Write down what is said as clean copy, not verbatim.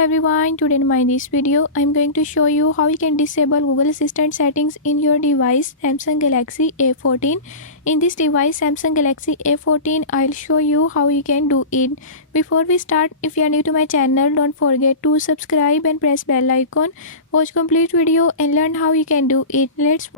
everyone, today in this video I'm going to show you how you can disable Google Assistant settings in your device Samsung Galaxy A14. In this device Samsung Galaxy A14, I'll show you how you can do it. Before we start, if you are new to my channel, don't forget to subscribe and press bell icon. Watch complete video and learn how you can do it. Let's